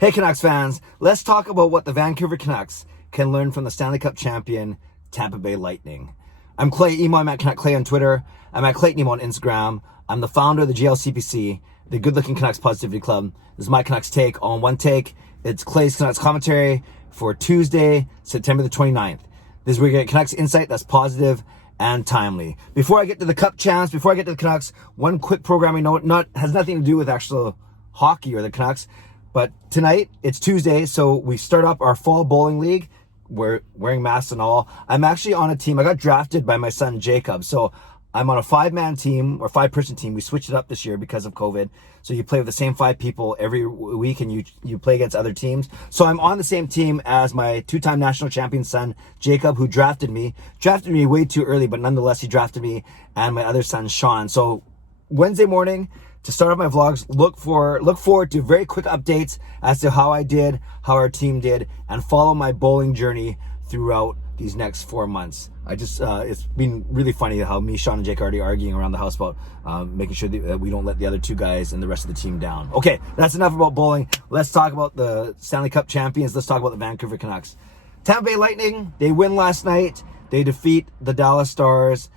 Hey Canucks fans, let's talk about what the Vancouver Canucks can learn from the Stanley Cup champion Tampa Bay Lightning. I'm Clay Emo, I'm at Canuck Clay on Twitter. I'm at Clayton Emo on Instagram. I'm the founder of the GLCPC, the Good Looking Canucks Positivity Club. This is my Canucks take on one take. It's Clay's Canucks commentary for Tuesday, September the 29th. This is where you get Canucks insight that's positive and timely. Before I get to the Cup champs, before I get to the Canucks, one quick programming note, has nothing to do with actual hockey or the Canucks. But tonight, it's Tuesday, so we start up our fall bowling league. We're wearing masks and all. I'm actually on a team. I got drafted by my son, Jacob. So I'm on a 5-man team or 5-person team. We switched it up this year because of COVID. So you play with the same 5 people every week and you play against other teams. So I'm on the same team as my 2-time national champion son, Jacob, who drafted me. Drafted me way too early, but nonetheless, he drafted me and my other son, Sean. So Wednesday morning, to start off my vlogs, look forward to very quick updates as to how I did, how our team did, and follow my bowling journey throughout these next 4 months. It's been really funny how me, Sean, and Jake are already arguing around the house about making sure that we don't let the other 2 guys and the rest of the team down. Okay, that's enough about bowling. Let's talk about the Stanley Cup champions. Let's talk about the Vancouver Canucks. Tampa Bay Lightning, they win last night. They defeat the Dallas Stars.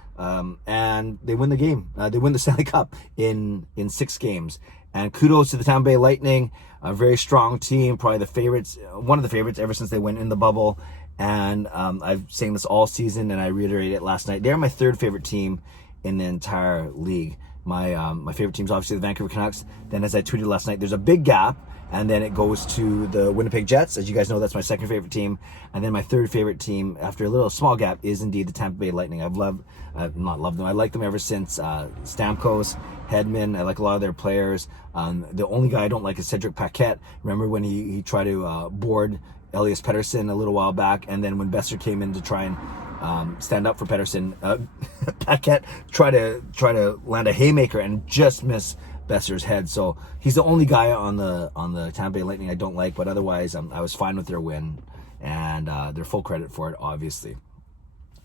And they win the game. They win the Stanley Cup in 6 games. And kudos to the Tampa Bay Lightning, a very strong team, probably the favorites, one of the favorites ever since they went in the bubble. And I've saying this all season, and I reiterated it last night. They're my 3rd favorite team in the entire league. My favorite team is obviously the Vancouver Canucks. Then, as I tweeted last night, there's a big gap. And then it goes to the Winnipeg Jets. As you guys know, that's my 2nd favorite team. And then my 3rd favorite team, after a little small gap, is indeed the Tampa Bay Lightning. I've not loved them. I like them ever since Stamkos, Hedman. I like a lot of their players. The only guy I don't like is Cedric Paquette. Remember when he tried to board Elias Pettersson a little while back? And then when Besser came in to try and stand up for Pettersson, Paquette tried to land a haymaker and just miss Besser's head. So he's the only guy on the Tampa Bay Lightning I don't like, but otherwise I was fine with their win, and they're full credit for it, obviously.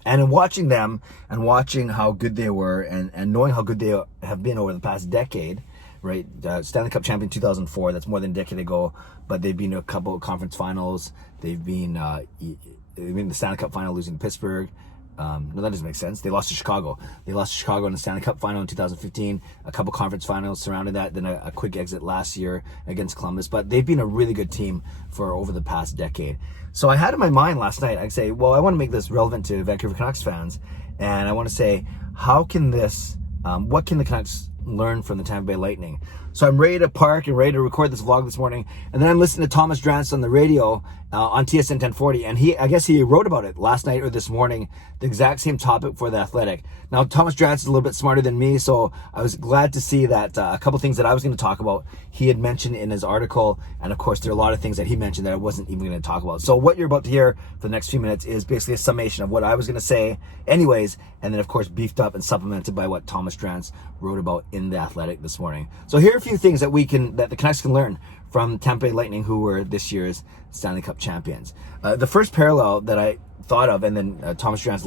And in watching them and watching how good they were and knowing how good they have been over the past decade, right? Stanley Cup champion 2004, that's more than a decade ago, but they've been to a couple of conference finals. They've been the Stanley Cup final, losing to Pittsburgh. No, that doesn't make sense. They lost to Chicago. They lost to Chicago in the Stanley Cup final in 2015, a couple conference finals surrounding that, then a quick exit last year against Columbus. But they've been a really good team for over the past decade. So I had in my mind last night, I'd say, well, I want to make this relevant to Vancouver Canucks fans. And I want to say, what can the Canucks learn from the Tampa Bay Lightning? So I'm ready to park and ready to record this vlog this morning. And then I'm listening to Thomas Drance on the radio on TSN 1040. And I guess he wrote about it last night or this morning, the exact same topic for The Athletic. Now, Thomas Drance is a little bit smarter than me, so I was glad to see that a couple things that I was going to talk about, he had mentioned in his article. And of course, there are a lot of things that he mentioned that I wasn't even going to talk about. So what you're about to hear for the next few minutes is basically a summation of what I was going to say anyways, and then of course beefed up and supplemented by what Thomas Drance wrote about in The Athletic this morning. So here are a few things that the Canucks can learn from Tampa Bay Lightning, who were this year's Stanley Cup champions. The first parallel that I thought of, and then Thomas Drance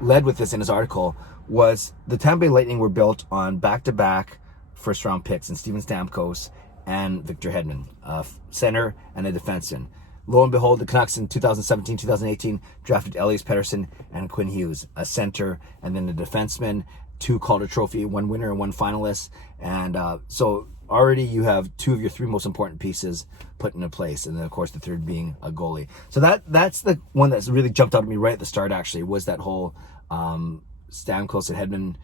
led with this in his article, was the Tampa Bay Lightning were built on back-to-back first-round picks in Steven Stamkos and Victor Hedman, a center and a defenseman. Lo and behold, the Canucks in 2017, 2018 drafted Elias Pettersson and Quinn Hughes, a center and then a defenseman, 2 Calder Trophy, 1 winner and 1 finalist. And so already you have 2 of your 3 most important pieces put into place. And then, of course, the 3rd being a goalie. So that's the one that's really jumped out at me right at the start, actually, was that whole Stamkos and Hedman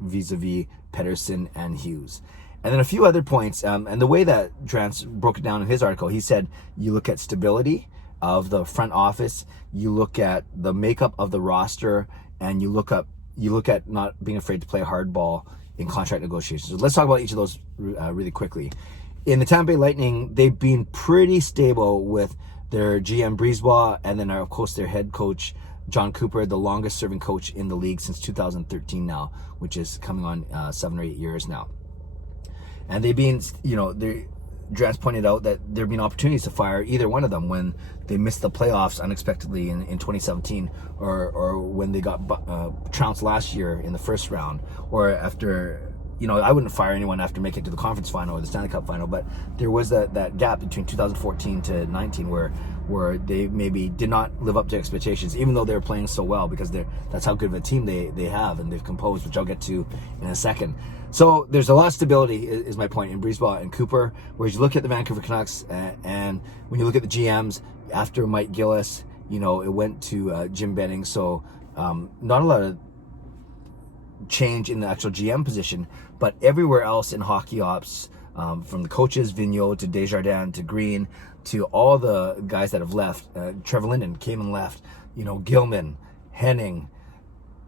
vis-a-vis Pettersson and Hughes. And then a few other points. And the way that Drance broke it down in his article, he said you look at stability of the front office, you look at the makeup of the roster, and you look at not being afraid to play hardball in contract negotiations. So let's talk about each of those really quickly. In the Tampa Bay Lightning, they've been pretty stable with their GM Brisebois, and then of course their head coach John Cooper, the longest serving coach in the league since 2013 now, which is coming on 7 or 8 years now. And they've been, Drance pointed out that there have been opportunities to fire either one of them when they missed the playoffs unexpectedly in 2017, or when they got trounced last year in the first round, or after I wouldn't fire anyone after making it to the conference final or the Stanley Cup final, but there was that gap between 2014 to 19 where they maybe did not live up to expectations, even though they were playing so well, because that's how good of a team they have and they've composed, which I'll get to in a second. So there's a lot of stability, is my point, in Brisebois and Cooper. Whereas you look at the Vancouver Canucks, and when you look at the GMs, after Mike Gillis, it went to Jim Benning. So not a lot of change in the actual GM position, but everywhere else in hockey ops, from the coaches, Vigneault to Desjardins to Green to all the guys that have left, Trevor Linden came and left, Gilman, Henning,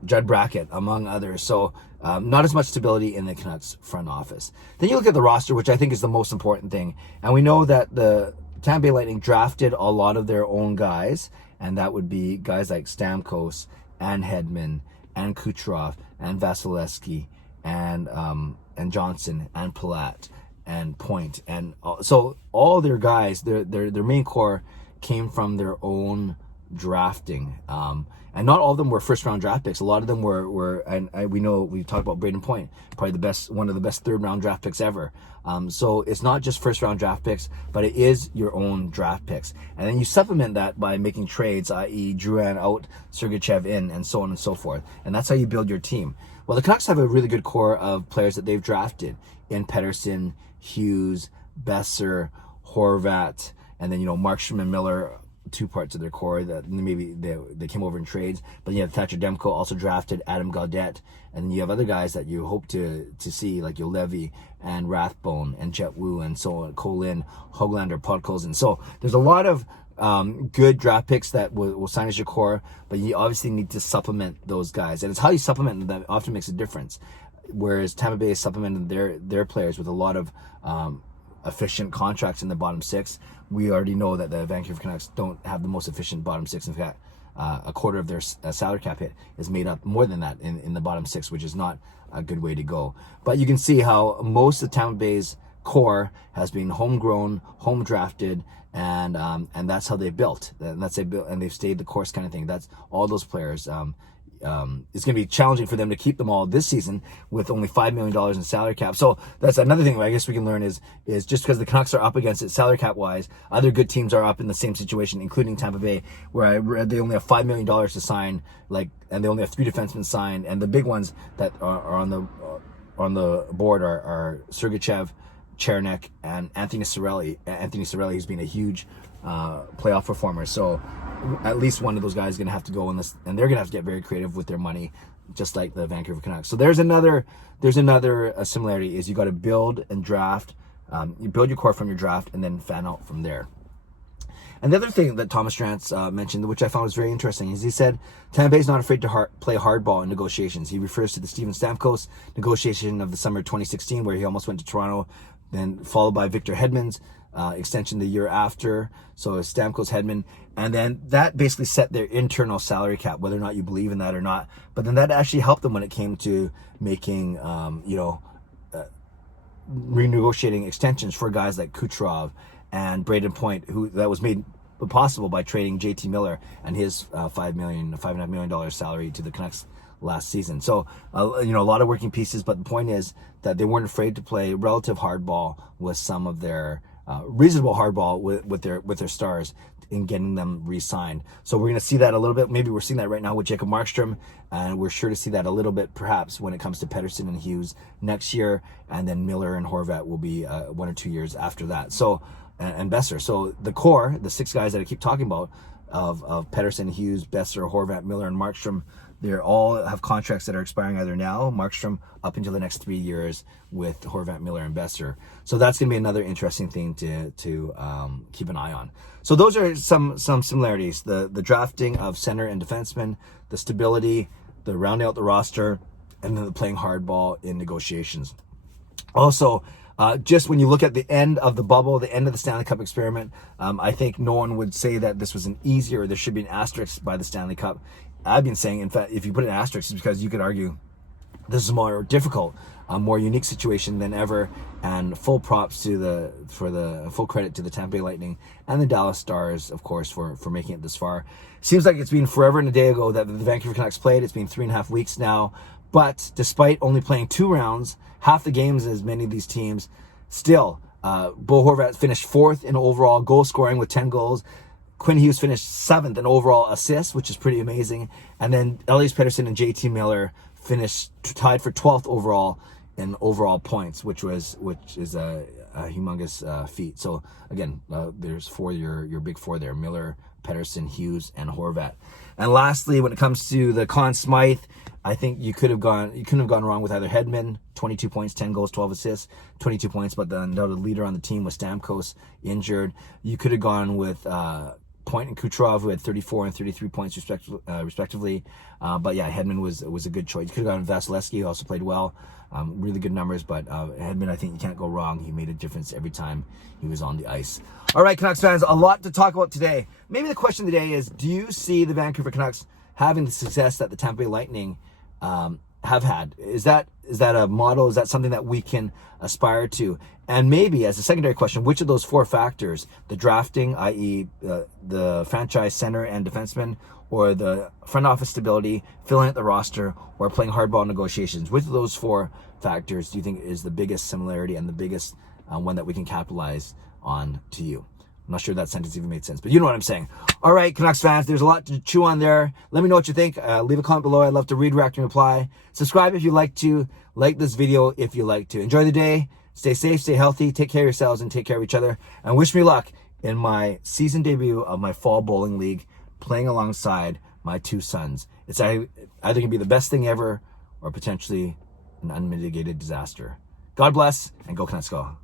Judd Brackett, among others. So not as much stability in the Canucks front office. Then you look at the roster, which I think is the most important thing. And we know that the Tampa Bay Lightning drafted a lot of their own guys, and that would be guys like Stamkos and Hedman and Kucherov and Vasilevsky and Johnson and Palat and Point. And so all their guys, their main core came from their own drafting. And not all of them were first-round draft picks. A lot of them were, and we know we talked about Braden Point, probably one of the best third-round draft picks ever. So it's not just first-round draft picks, but it is your own draft picks. And then you supplement that by making trades, i.e. Drouin out, Sergachev in, and so on and so forth. And that's how you build your team. Well, the Canucks have a really good core of players that they've drafted in Pettersson, Hughes, Besser, Horvat, and then, Markstrom and Miller, two parts of their core that maybe they came over in trades. But you have Thatcher Demko also drafted, Adam Gaudette, and then you have other guys that you hope to see, like Levy and Rathbone and Jet Wu and so on, Colin, Hoglander, Podkolzin. So there's a lot of good draft picks that will sign as your core, but you obviously need to supplement those guys, and it's how you supplement them that often makes a difference. Whereas Tampa Bay is supplementing their players with a lot of efficient contracts in the bottom six. We already know that the Vancouver Canucks don't have the most efficient bottom six. In fact, a quarter of their salary cap hit is made up more than that in the bottom six, which is not a good way to go. But you can see how most of Tampa Bay's core has been homegrown, home drafted, and that's how they built. And they've stayed the course, kind of thing. That's all those players. It's going to be challenging for them to keep them all this season with only $5 million in salary cap. So that's another thing I guess we can learn is just because the Canucks are up against it salary cap wise, other good teams are up in the same situation, including Tampa Bay, where I read they only have $5 million to sign, and they only have 3 defensemen signed, and the big ones that are on the board are Sergachev, Chernak, and Anthony Cirelli. Anthony Cirelli has been a huge playoff performer. So at least one of those guys is going to have to go in this, and they're going to have to get very creative with their money, just like the Vancouver Canucks. So there's another similarity is you got to build and draft. You build your core from your draft and then fan out from there. And the other thing that Thomas Drance mentioned, which I found was very interesting, is he said Tampa Bay is not afraid to play hardball in negotiations. He refers to the Steven Stamkos negotiation of the summer 2016, where he almost went to Toronto, then followed by Victor Hedman's extension the year after. So Stamkos, Hedman, and then that basically set their internal salary cap, whether or not you believe in that or not. But then that actually helped them when it came to making, renegotiating extensions for guys like Kucherov and Braden Point, who that was made possible by trading JT Miller and his $5.5 million salary to the Canucks last season. So, a lot of working pieces, but the point is that they weren't afraid to play relative hardball with some of their reasonable hardball with their stars in getting them re-signed. So we're going to see that a little bit. Maybe we're seeing that right now with Jacob Markstrom, and we're sure to see that a little bit perhaps when it comes to Pettersson and Hughes next year, and then Miller and Horvat will be 1 or 2 years after that. So, and Besser. So the core, the 6 guys that I keep talking about of Pettersson, Hughes, Besser, Horvat, Miller, and Markstrom, they all have contracts that are expiring either now, Markstrom, up until the next 3 years with Horvat, Miller, and Besser. So that's going to be another interesting thing to keep an eye on. So those are some similarities: the drafting of center and defensemen, the stability, the rounding out the roster, and then the playing hardball in negotiations. Also, just when you look at the end of the bubble, the end of the Stanley Cup experiment, I think no one would say that this was an easier, or there should be an asterisk by the Stanley Cup. I've been saying, in fact, if you put an asterisk, it's because you could argue this is a more difficult, a more unique situation than ever, and full props to full credit to the Tampa Bay Lightning and the Dallas Stars, of course, for making it this far. Seems like it's been forever and a day ago that the Vancouver Canucks played. It's been 3.5 weeks now, But despite only playing 2 rounds, half the games as many of these teams, still, Bo Horvat finished 4th in overall goal scoring with 10 goals. Quinn Hughes finished 7th in overall assists, which is pretty amazing. And then Elias Pettersson and JT Miller finished tied for 12th overall in overall points, which is a humongous feat. So again, there's your big 4 there: Miller, Pettersson, Hughes, and Horvat. And lastly, when it comes to the Conn Smythe, I think you couldn't have gone wrong with either Hedman, 22 points, 10 goals, 12 assists, 22 points, but the leader on the team was Stamkos, injured. You could have gone with Point and Kucherov, who had 34 and 33 points respectively. But yeah, Hedman was a good choice. You could have gone with Vasilevsky, who also played well. Really good numbers, but Hedman, I think you can't go wrong. He made a difference every time he was on the ice. All right, Canucks fans, a lot to talk about today. Maybe the question today is, do you see the Vancouver Canucks having the success that the Tampa Bay Lightning have had? Is that a model? Is that something that we can aspire to? And maybe as a secondary question, which of those 4 factors, the drafting, i.e. the franchise center and defenseman, or the front office stability, filling out the roster, or playing hardball negotiations, which of those 4 factors do you think is the biggest similarity and the biggest one that we can capitalize on to you? I'm not sure that sentence even made sense, but you know what I'm saying. All right, Canucks fans, there's a lot to chew on there. Let me know what you think. Leave a comment below. I'd love to read, react, and reply. Subscribe if you like to. Like this video if you like to. Enjoy the day. Stay safe, stay healthy, take care of yourselves, and take care of each other. And wish me luck in my season debut of my fall bowling league, playing alongside my 2 sons. It's either going to be the best thing ever or potentially an unmitigated disaster. God bless, and go Canucks go.